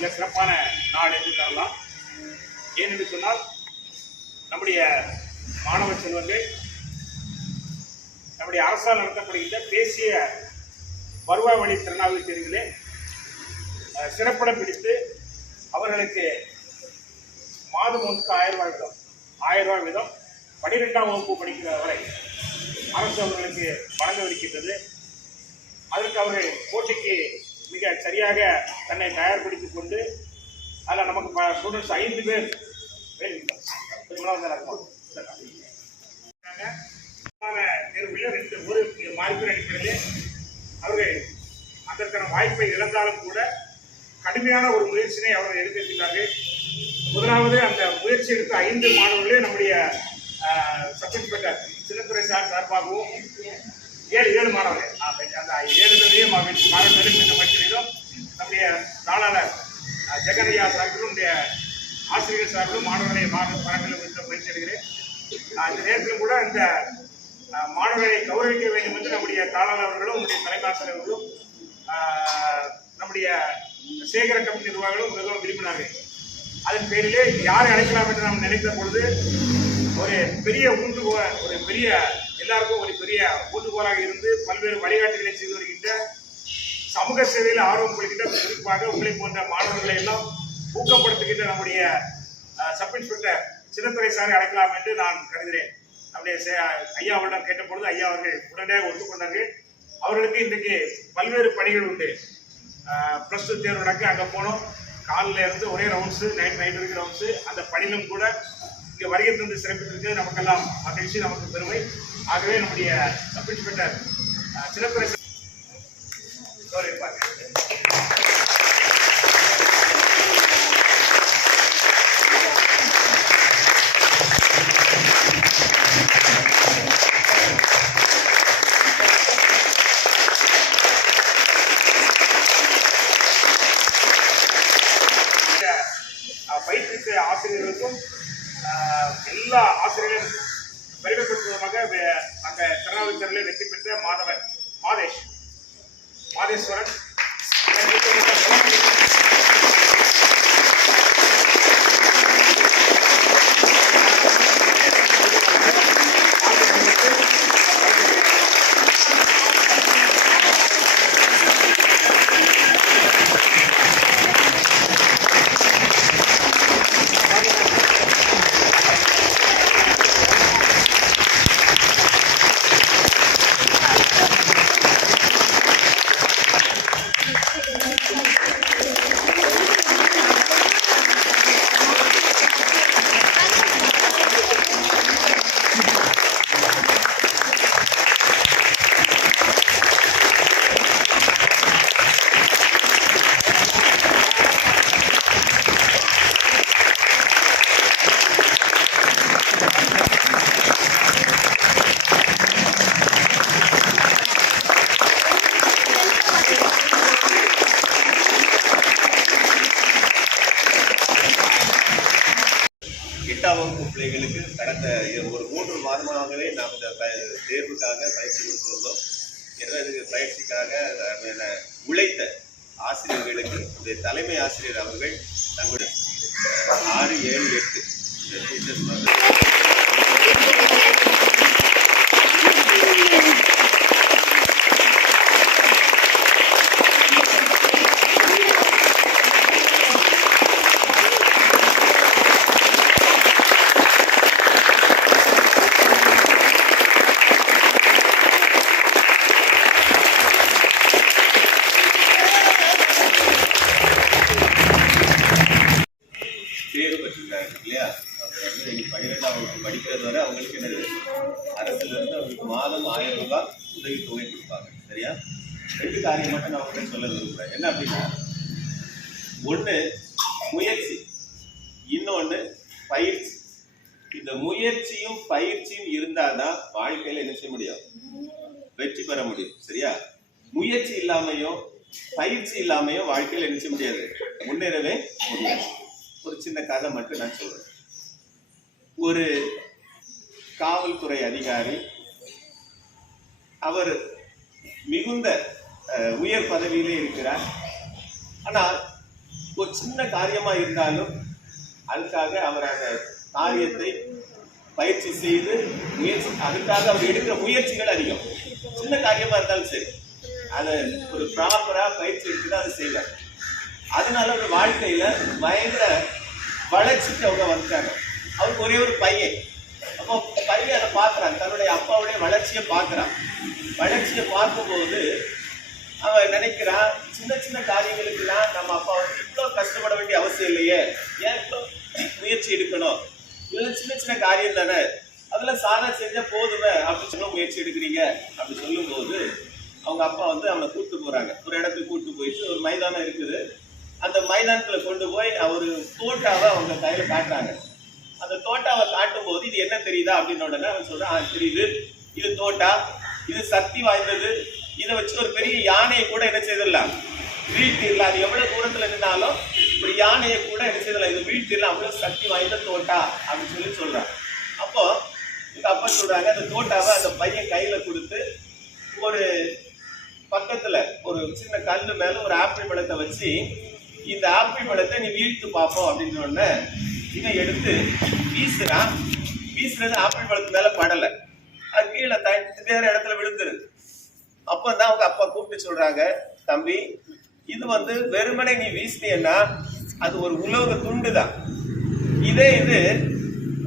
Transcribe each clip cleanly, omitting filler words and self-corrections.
மிக சிறப்பான நாள் என்று தரலாம். ஏனென்று சொன்னால் நம்முடைய மாணவ செல்வங்கள் நம்முடைய அரசால் நடத்தப்படுகின்ற தேசிய வருவாய் வழி திறனாய்வு தேர்விலே சிறப்பிடம் பிடித்து அவர்களுக்கு மாதம் ஒன்றுக்கு 1000 ரூபாய் வீதம் 12ஆம் வகுப்பு படிக்கிற வரை அரசு அவர்களுக்கு வழங்கவிருக்கின்றது. அதற்கு அவர்கள் போட்டிக்கு மிக சரியாக தன்னை தயார்படுத்திக் கொண்டு அதில் நமக்கு ஸ்டூடெண்ட்ஸ் 5 பேர் தேர்வில் ஒரு மார்க்கின் அடிப்படையில் அவர்கள் அதற்கான வாய்ப்பை இழந்தாலும் கூட கடுமையான ஒரு முயற்சியை அவர்கள் எடுத்திருக்கிறார்கள். முதலாவது அந்த முயற்சி எடுத்த 5 மாணவர்களே நம்முடைய சப் இன்ஸ்பெக்டர் சின்னத்துறை சார் சார்பாகவும் 7 மாணவர்கள் அந்த 7 பேரையும் மாணவர்களும் இந்த பயிற்சியிலும் நம்முடைய தாளாளர் ஜெகனையா சார்களும் ஆசிரியர் சார்களும் மாணவர்களை பாராட்டிலும் இந்த பயிற்சி எடுக்கிறேன். இந்த நேரத்திலும் கூட இந்த மாணவர்களை கௌரவிக்க வேண்டும் என்று நம்முடைய தாளாளர் அவர்களும் நம்முடைய தலைமை ஆசிரியர்களும் நம்முடைய சேகர கமிட்டி நிர்வாகிகளும் மிகவும் விரும்பினார்கள். அதன் பேரிலே யாரை அழைக்கலாம் என்று நாம் நினைத்த பொழுது ஒரு பெரிய ஊன்றுகோல் எல்லாருக்கும் ஒரு பெரிய ஊன்றுகோலாக இருந்து பல்வேறு வழிகாட்டுகளை செய்து வருகின்ற சமூக சேவையில் ஆர்வம் கொள்கின்ற குறிப்பாக உங்களை போன்ற மாணவர்களை எல்லாம் ஊக்கப்படுத்துகின்ற நம்முடைய சப் இன்ஸ்பெக்டர் சின்னத்துறை சாரை அழைக்கலாம் என்று நான் கருதுகிறேன். நம்முடைய ஐயாவிடம் கேட்டபொழுது ஐயா அவர்கள் உடனடியாக ஒத்துக்கொண்டார்கள். அவர்களுக்கு இன்றைக்கு பல்வேறு பணிகள் உண்டு. +2 தேர்வு நடக்க அங்கே போனோம். காலில் இருந்து ஒரே ரவுண்ட்ஸு நைட் வரைக்கும் ரவுண்ட்ஸு. அந்த பணியிலும் கூட இங்கே வருகை தந்து சிறப்பித்திருக்கு. நமக்கெல்லாம் மகிழ்ச்சி, நமக்கு பெருமை. ஆகவே நம்முடைய சப் இன்ஸ்பெக்டர் சின்னத்துறை இருப்பாங்க. பயிற்சி ஆசிரியர்களுக்கும் எல்லா ஆசிரியர்களும் பெருமைப்படுத்துவதாக அந்த திறனாய்வு தேர்வில் வெற்றி பெற்ற மாதேஸ்வரன் வகுப்பு பிள்ளைகளுக்கு கடந்த ஒரு 3 மாதமாகவே நாம் இந்த தேர்வுக்காக பயிற்சி கொடுத்து வந்தோம். எனவே இதுக்கு பயிற்சிக்காக உழைத்த ஆசிரியர்களுக்கு தலைமை ஆசிரியர் அவர்கள் தங்களுடைய 6, 7, 8 டீச்சர்ஸ் தேர்வு பெற்றிருக்காங்க இல்லையா? அவங்க 12ஆம் வகுப்பு படிக்கிறது வரை அவங்களுக்கு என்னது அரசுலேருந்து அவங்களுக்கு மாதம் 1000 ரூபாய் உதவித்தொகை கொடுப்பாங்க. சரியா? 2 காரியம் மட்டும் நான் உங்கள்கிட்ட சொல்ல விரும்புகிறேன். என்ன அப்படின்னா, ஒன்று முயற்சி, இன்னொன்று பயிற்சி. இந்த முயற்சியும் பயிற்சியும் இருந்தால் தான் வாழ்க்கையில் என்ன செய்ய முடியும்? வெற்றி பெற முடியும். சரியா? முயற்சி இல்லாமையும் பயிற்சி இல்லாமையும் வாழ்க்கையில் என்ன செய்ய முடியாது, முன்னேறவே முடியாது. ஒரு சின்ன கதை மட்டும் நான் சொல்றேன். ஒரு காவல்துறை அதிகாரி, அவர் மிகுந்த உயர் பதவியிலே இருக்கிறார். ஆனால் ஒரு சின்ன காரியமா இருந்தாலும் அதுக்காக அவர் அந்த காரியத்தை பயிற்சி செய்து முயற்சி, அதுக்காக அவர் எடுக்கிற முயற்சிகள் அதிகம். சின்ன காரியமா இருந்தாலும் சரி, அதை ஒரு ப்ராப்பரா பயிற்சி எடுத்து தான் அதை செய்வார். அதனால ஒரு வாழ்க்கையில பயங்கர வளர்ச்சிக்கு அவங்க வந்துட்டாங்க. அவருக்கு ஒரே ஒரு பையன். அப்போ பையன் அதை பார்க்குறான், தன்னுடைய அப்பாவுடைய வளர்ச்சியை பார்க்குறான். வளர்ச்சியை பார்க்கும்போது அவன் நினைக்கிறான், சின்ன சின்ன காரியங்களுக்கெல்லாம் நம்ம அப்பா வந்து இவ்வளோ கஷ்டப்பட வேண்டிய அவசியம் இல்லையே, ஏன் இவ்வளோ முயற்சி எடுக்கணும், இதெல்லாம் சின்ன சின்ன காரியம் தானே, அதெல்லாம் சாதனை செஞ்சா போதுமே அப்படின்னு சொல்ல முயற்சி எடுக்கிறீங்க அப்படி சொல்லும்போது அவங்க அப்பா வந்து அவனை கூப்பிட்டு போறாங்க. ஒரு இடத்துக்கு கூப்பிட்டு போயிட்டு ஒரு மைதானம் இருக்குது, அந்த மைதானத்துல கொண்டு போய் ஒரு தோட்டாவை அவங்க கையில காட்டுறாங்க. அந்த தோட்டாவை காட்டும் போது இது என்ன தெரியுதா அப்படின்னு உடனே அவன் சொல்றான், தெரியுது, இது தோட்டா, இது சக்தி வாய்ந்தது, இதை வச்சு ஒரு பெரிய யானையை கூட என்ன செய்திடலாம், வீழ்த்திடலாம். அது எவ்வளவு தூரத்துல நின்னாலும் ஒரு யானையை கூட என்ன செய்திடலாம், இது வீழ்த்திடலாம், அவ்வளவு சக்தி வாய்ந்த தோட்டா அப்படின்னு சொல்லி சொல்றான். அப்போ எங்க அப்பா சொல்றாங்க, அந்த தோட்டாவை அந்த பையன் கையில கொடுத்து ஒரு பக்கத்துல ஒரு சின்ன கல்லு மேல ஒரு ஆப்பிள் பழத்தை வச்சு, இந்த ஆப்பிள் பழத்தை நீ வீழ்த்து பார்ப்போம் அப்படின்னு சொன்ன இதை எடுத்து வீசுறான். வீசுறது ஆப்பிள் பழத்து மேல படலை, அது கீழே வேற இடத்துல விழுந்துருது. அப்பதான் அவங்க அப்பா கூப்பிட்டு சொல்றாங்க, தம்பி, இது வந்து வெறுமனை நீ வீசினீன்னா அது ஒரு உலோக துண்டு தான். இதே இது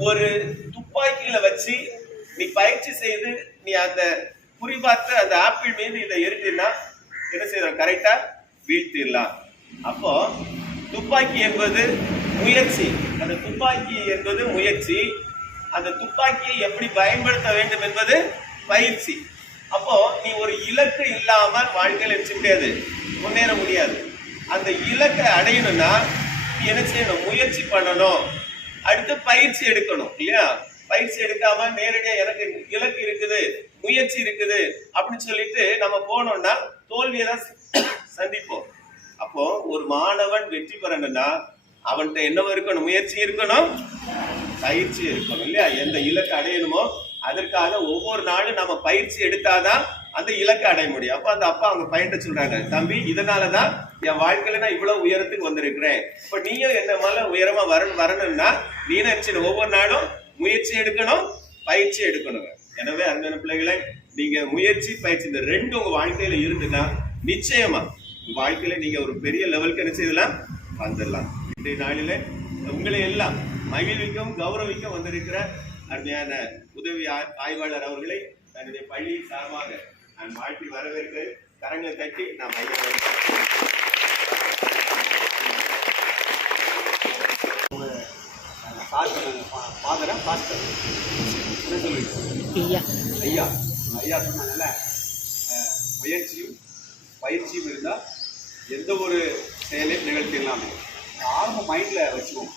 ஒரு துப்பாக்கியில வச்சு நீ பயிற்சி செய்து நீ அந்த குறிபார்த்து அந்த ஆப்பிள் மீது இதை எரிஞ்சினா என்ன செய்யலாம், கரெக்டா வீழ்த்திடலாம். அப்போ துப்பாக்கி என்பது முயற்சி, அந்த துப்பாக்கி என்பது முயற்சி, அந்த துப்பாக்கியை எப்படி பயன்படுத்த வேண்டும் என்பது பயிற்சி. அப்போ நீ ஒரு இலக்கு இல்லாமல் வாழ்க்கையில் நினைச்ச முடியாது, முன்னேற முடியாது. அந்த இலக்கை அடையணும்னா நீ என்ன செய்யணும், முயற்சி பண்ணணும், அடுத்து பயிற்சி எடுக்கணும் இல்லையா? பயிற்சி எடுக்காம நேரடியா எனக்கு இலக்கு இருக்குது, முயற்சி இருக்குது அப்படின்னு சொல்லிட்டு நம்ம போனோம்னா தோல்வியை தான் சந்திப்போம். அப்போ ஒரு மாணவன் வெற்றி பெறணும்னா அவன்கிட்ட என்னவோ இருக்கணும், முயற்சி இருக்கணும், பயிற்சி இருக்கணும் இல்லையா? எந்த இலக்கு அடையணுமோ அதற்காக ஒவ்வொரு நாளும் நம்ம பயிற்சி எடுத்தாதான் அந்த இலக்கை அடைய முடியும். அப்ப அந்த அப்பா அவங்க பையன்கிட்ட சொல்றாங்க, தம்பி, இதனாலதான் என் வாழ்க்கையில நான் இவ்வளவு உயரத்துக்கு வந்திருக்கிறேன். இப்ப நீயும் என்ன மேல உயரமா வரணும்னா நீ நினைச்சு ஒவ்வொரு நாளும் முயற்சி எடுக்கணும், பயிற்சி எடுக்கணும். எனவே அருமையான பிள்ளைகளை, நீங்க முயற்சி பயிற்சி இந்த ரெண்டு உங்க வாழ்க்கையில இருந்துன்னா நிச்சயமா உங்க வாழ்க்கையில நீங்க ஒரு பெரிய லெவலுக்கு என்ன செய்யலாம், வந்துடலாம். இன்றைய நாளில உங்களை எல்லாம் மகிழ்விக்கும் கௌரவிக்கும் வந்திருக்கிற அருமையான உதவி ஆய்வாளர் அவர்களை தன்னுடைய பள்ளி சார்பாக நான் வாழ்த்தி வரவேற்கிறேன். கரங்களை தட்டி நாம் ஐயா சொன்னாங்கல்ல, முயற்சியும் பயிற்சியும் இருந்தால் எந்த ஒரு செயலையும் நிகழ்த்திடலாமே. ஆரம்ப மைண்டில் வச்சுக்கோங்க,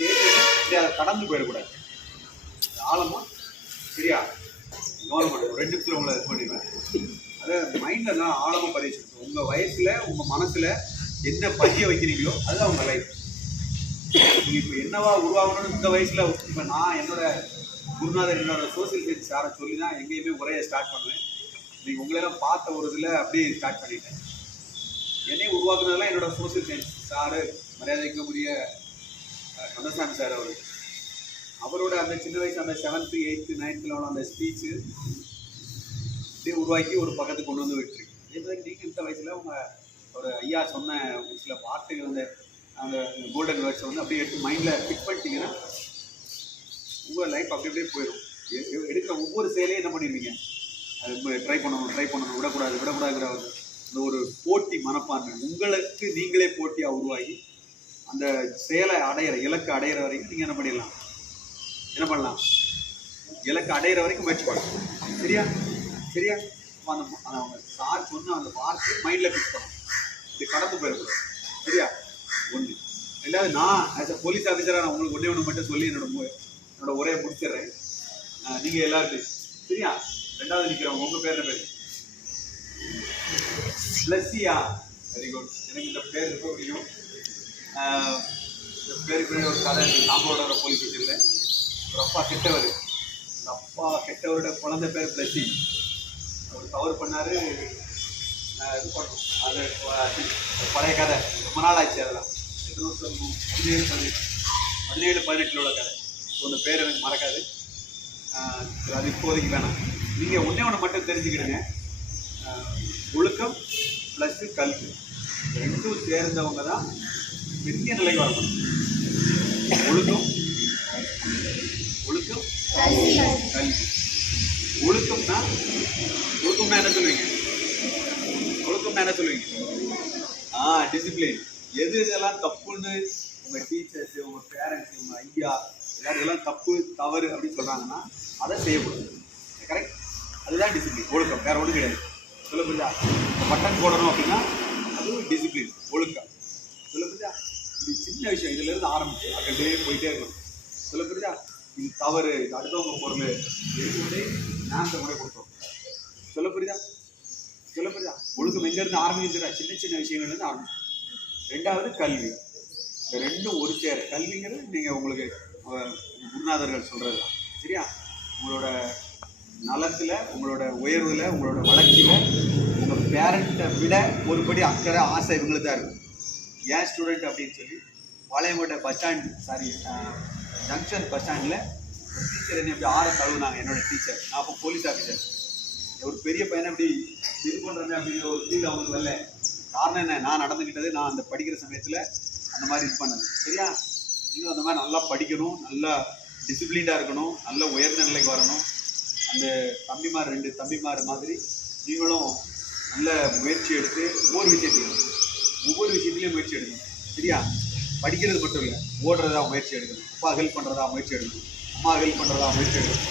கேட்டு அதை கடந்து போயிடக்கூடாது. ஆழமாக சரியா கவர்மெண்ட் 2 நிமிஷத்தில் உங்களை இது பண்ணிடுவேன். அதை மைண்டில் தான் ஆழமாக பதிவு. உங்கள் வயசில் உங்கள் மனசில் என்ன பதிய வைக்கிறீங்களோ அதுதான் உங்கள் லைஃப். நீங்கள் இப்போ என்னவா உருவாகணும்னு இந்த வயசில், இப்போ நான் என்னோட குருநாதர் என்னோட சோசியல் சயின்ஸ் சாரை சொல்லி தான் எங்கேயுமே உரையை ஸ்டார்ட் பண்ணுவேன். நீங்கள் உங்களெல்லாம் பார்த்த ஒரு இதில் அப்படியே ஸ்டார்ட் பண்ணிட்டேன். என்னையும் உருவாக்குனதெல்லாம் என்னோட சோசியல் சயின்ஸ் சாரு, மரியாதைக்குரிய கந்தசாமி சார். அவரோட அந்த சின்ன வயசு அந்த 7th 8th 9th அந்த ஸ்பீச்சு அப்படியே உருவாக்கி ஒரு பக்கத்துக்கு கொண்டு வந்து விட்டுருக்கு. அதே மாதிரி நீங்கள் இந்த வயசில் உங்கள் ஒரு ஐயா சொன்ன ஒரு சில வார்த்தைகள் வந்து அந்த கோல்டன் வேர்ட்ஸை வந்து அப்படியே எடுத்து மைண்டில் ஃபிக்ஸ் பண்ணிட்டீங்கன்னா உங்கள் லைஃப் அப்படி அப்படியே போயிடும். எடுக்கிற ஒவ்வொரு செயலையும் என்ன பண்ணிடுவீங்க, அது ட்ரை பண்ணணும், விடக்கூடாதுங்கிற இந்த ஒரு போட்டி மனப்பான்மை உங்களுக்கு நீங்களே போட்டியாக உருவாகி அந்த செயலை இலக்கு அடையிற வரைக்கும் நீங்கள் என்ன பண்ணலாம், இலக்கு அடையிற வரைக்கும் முயற்சி பண்ணலாம். சரியா அந்த அவங்க சார் சொன்ன அந்த வார்த்தை மைண்டில் ஃபிக்ஸ் பண்ணணும், இது கடந்து போயிடக்கூடாது. சரியா? ஒன்று. ரெண்டாவது, நான் ஆஸ் அ போலீஸ் ஆஃபீஸராக நான் உங்களுக்கு ஒன்றே மட்டும் சொல்லி என்னோட உரையை முடிச்சிடுறேன். நீங்கள் எல்லாருக்கும் சரியா? ரெண்டாவது நிற்கிறவங்க உங்கள் பேர் என்ன பேர்? லஸ்ஸியா. Very good. எனக்கு இந்த பேர் ரொம்ப பிடிக்கும். இந்த பேருக்கு ஒரு கதை இருக்குது. சாம்போட போலீஸ் ஸ்டேஷனில் ஒரு அப்பா கெட்டவர். அந்த அப்பா கெட்டவரோட குழந்தை பேர் பிளஸ்ஸி. அவர் தவறு பண்ணார், இது பண்ணணும். அது பழைய கதை, ரொம்ப நாள் ஆச்சு. அதெல்லாம் எத்தனை வருஷம் இருக்கும்? 17-18 உள்ள கதை. ஸோ அந்த பேர் எனக்கு மறக்காது. அது இப்போதைக்கு வேணாம். நீங்கள் ஒன்று மட்டும் தெரிஞ்சுக்கிடுங்க. ஒழுக்கம் ப்ளஸ்ஸு கல்வி ரெண்டும் சேர்ந்தவங்க தான் பெரிய நிலைக்கு வரணும். ஒழுக்கம் கல்வி. ஒழுக்கம்னா என்ன சொல்லுவீங்க? டிசிப்ளின். எது இதெல்லாம் தப்புன்னு உங்கள் டீச்சர்ஸ், உங்கள் பேரண்ட்ஸ், உங்கள் ஐயா எல்லாரும் இதெல்லாம் தப்பு தவறு அப்படின்னு சொல்கிறாங்கன்னா அதை செய்யக்கூடாது. கரெக்ட்? அதுதான் டிசிப்ளின், ஒழுக்கம். வேறு ஒன்றும் கிடையாது. சொல்ல புரியுதா? பட்டன் போடணும் அப்படின்னா அதுவும் டிசிப்ளின், ஒழுக்கம். சொல்ல புரியுதா? இது சின்ன விஷயம், இதுலேருந்து ஆரம்பிச்சு அப்படியே போயிட்டே இருக்கணும். சொல்ல புரியுதா? இது தவறு, இது அடுத்தவங்க பொருள் எடுத்துக்கிட்டே நாமத்தை முறை கொடுத்தோம். சொல்ல புரியுதா? ஒழுக்கம் எங்கேருந்து ஆரம்பிக்கிறா? சின்ன சின்ன விஷயங்கள்லேருந்து ஆரம்பிச்சு. ரெண்டாவது கல்வி. இந்த ரெண்டும் ஒரு சேர. கல்விங்கிறது நீங்கள் உங்களுக்கு குருநாதர்கள் சொல்கிறது தான். சரியா? உங்களோட நலத்தில், உங்களோட உயர்வில், உங்களோட வளர்ச்சியில் உங்கள் பேரண்ட்டை விட ஒருபடி அக்கறை, ஆசை இவங்களுக்கு தான் இருக்கும். ஏன் ஸ்டூடெண்ட் அப்படின்னு சொல்லி பாளையங்கோட்டை ஜங்ஷன் பஸ் ஸ்டாண்டில் ஒரு டீச்சர் என்னை இப்படி தழுவுனாங்க. என்னோடய டீச்சர், நான் அப்போ போலீஸ் ஆஃபீஸர். ஒரு பெரிய பையனை இப்படி இது பண்ணுறேன் அப்படிங்கிற ஒரு ஃபீல் அவங்களுக்கு வரல. காரணம் என்ன? நான் நடந்துக்கிட்டது, நான் அந்த படிக்கிற சமயத்தில் அந்த மாதிரி இது பண்ணது. சரியா? நீங்களும் அந்த மாதிரி நல்லா படிக்கணும், நல்லா டிசிப்ளின்டாக இருக்கணும், நல்ல உயர்ந்த நிலைக்கு வரணும். அந்த தம்பிமார் 2 தம்பிமார் மாதிரி நீங்களும் நல்ல முயற்சி எடுத்து ஒவ்வொரு விஷயத்துலையும் முயற்சி எடுக்கணும். சரியா? படிக்கிறது மட்டும் இல்லை, ஓடுறதா முயற்சி எடுக்கணும், அப்பா ஹெல்ப் பண்ணுறதா முயற்சி எடுக்கணும், அம்மா ஹெல்ப் பண்ணுறதா முயற்சி எடுக்கணும்.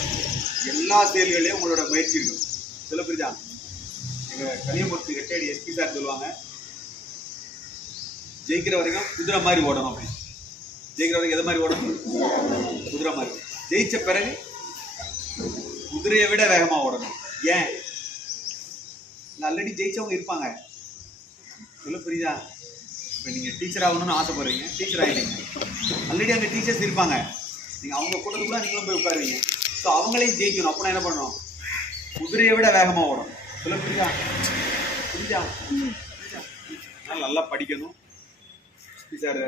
எல்லா செயல்களையும் உங்களோட முயற்சி இருக்கணும். சொல்ல புரியுதா? எங்கள் கலியமூர்த்தி ரிட்டையர்டு எஸ்பி சார் சொல்லுவாங்க, ஜெயிக்கிற வரைக்கும் குதிரை மாதிரி ஓடணும் அப்படின்னு. ஜெயிக்கிற வரைக்கும் எதை மாதிரி ஓடணும்? குதிரை மாதிரி. ஜெயிச்ச பிறகு குதிரையை விட வேகமாக ஓடணும். ஏன்? ஆல்ரெடி ஜெயிச்சவங்க இருப்பாங்க. சொல்ல புரியுதா? இப்போ நீங்கள் டீச்சர் ஆகணும்னு ஆசைப்படுறீங்க, டீச்சர் ஆகிட்டீங்க. ஆல்ரெடி அங்கே டீச்சர்ஸ் இருப்பாங்க. நீங்கள் அவங்க கூட்டத்துக்குள்ள நீங்களும் போய் உட்காருவீங்க. ஸோ அவங்களையும் ஜெயிக்கணும். அப்போ என்ன பண்ணணும்? குதிரையை விட வேகமாக ஓடணும். சொல்ல புரியுதா? அதனால் நல்லா படிக்கணும். எஸ்பி சார்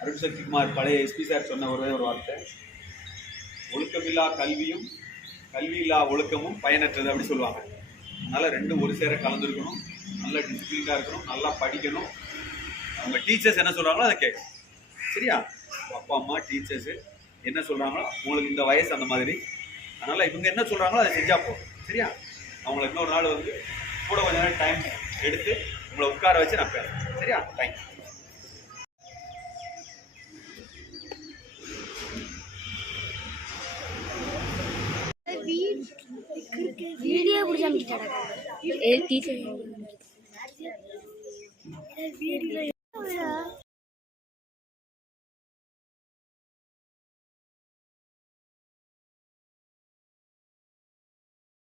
அருண் சக்திகுமார் பழைய எஸ்பி சார் சொன்ன ஒரே ஒரு வார்த்தை, ஒழுக்கமில்லா கல்வியும் கல்வியில்லா ஒழுக்கமும் பயனற்றது அப்படி சொல்லுவாங்க. அதனால் ரெண்டும் ஒரு சேர கலந்துருக்கணும். நல்லா டிசிப்ளினாக இருக்கணும், நல்லா படிக்கணும். அவங்க டீச்சர்ஸ் என்ன சொல்கிறாங்களோ அதை கேட்கணும். சரியா? அப்பா அம்மா டீச்சர்ஸு என்ன சொல்கிறாங்களோ, உங்களுக்கு இந்த வயசு அந்த மாதிரி, அதனால் இவங்க என்ன சொல்கிறாங்களோ அதை செஞ்சால் போதும். சரியா? அவங்களுக்கு இன்னொரு நாள் கூட கொஞ்ச நேரம் டைம் எடுத்து உங்களை உட்கார வச்சு நான் பேசுகிறேன். சரியா? தேங்க்யூ. வீடியோ பிடிச்சா